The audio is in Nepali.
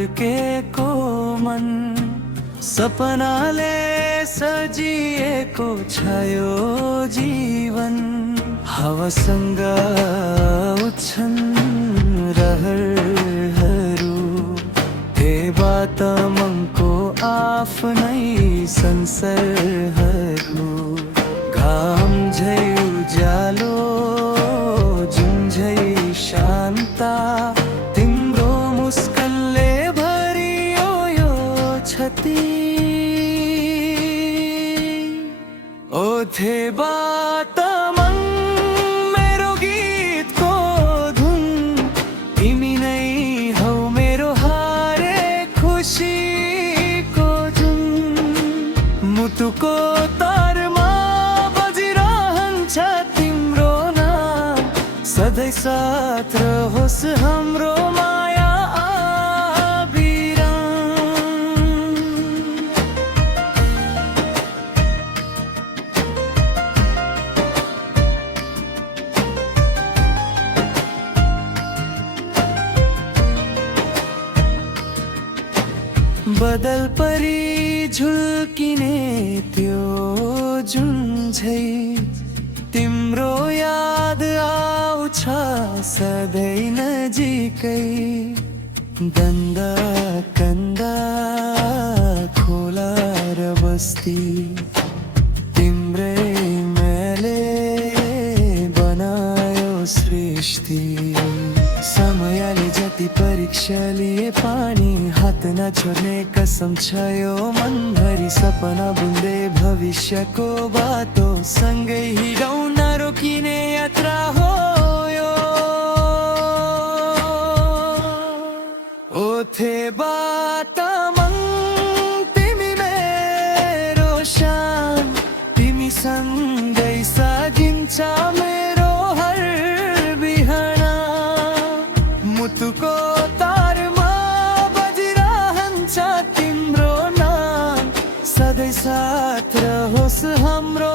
फर्केको मन सपनाले सजिएको छ यो जीवन हावासँग उठ्छन् रहरहरू देबाट मनको आफ्नै संसारहरू घाम झै उज्यालो जुन झै शान्ता तिम्रो मुस्कानले भरियो यो क्षति ओथेबाट मेरो गीतको धुन तिमी नै हौ मेरो हारे खुसीको जुन मुटुको तारमा बजिरहन्छ तिम्रो नाम सधैँ साथ रहोस् हाम्रो माया बदल परी झुल्किने त्यो जुन झै तिम्रो याद आउँछ सधैँ नजिकै दन्दा कन्दा खोला र बस्ती तिम्रै मैले बनायो सृष्टि समयले जति परीक्षा लिए पानी हात नछोड्ने कसम छ यो मनभरि सपना बुन्दै भविष्यको बाटो सँगै हिँडौँ नरोकिने यात्रा हो यो ओथेबाट तिमी मेरो शान तिमी सँगै सागिन्छ मेरो हर बिहान मुटुको तारमा बजिरहन्छ तिम्रो नाम सधैँ साथ रहोस् हाम्रो